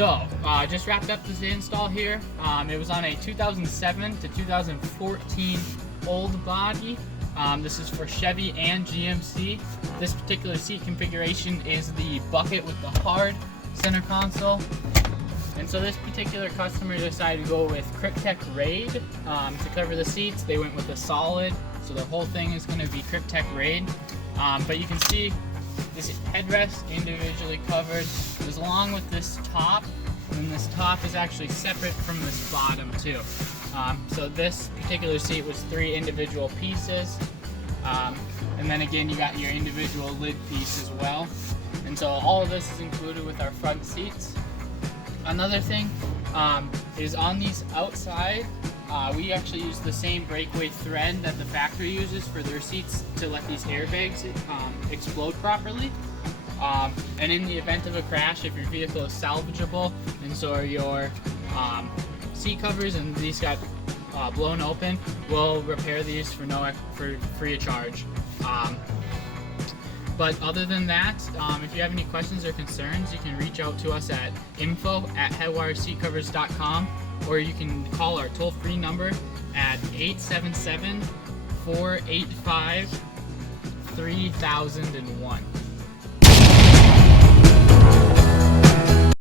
Just wrapped up this install here. It was on a 2007 to 2014 old body. This is for Chevy and GMC. This particular seat configuration is the bucket with the hard center console. And so this particular customer decided to go with Cryptek Raid to cover the seats. They went with a solid, so the whole thing is going to be Cryptek Raid. But you can see this headrest individually covered goes along with this top, and this top is actually separate from this bottom too. So this particular seat was 3 individual pieces, and then again you got your individual lid piece as well. And so all of this is included with our front seats. Another thing is on these outside, we actually use the same breakaway thread that the factory uses for their seats to let these airbags explode properly. And in the event of a crash, if your vehicle is salvageable, and so are your seat covers, and these got blown open, we'll repair these for free of charge. But other than that, if you have any questions or concerns, you can reach out to us at info@headwatersseatcovers.com, or you can call our toll-free number at 877-485-3001.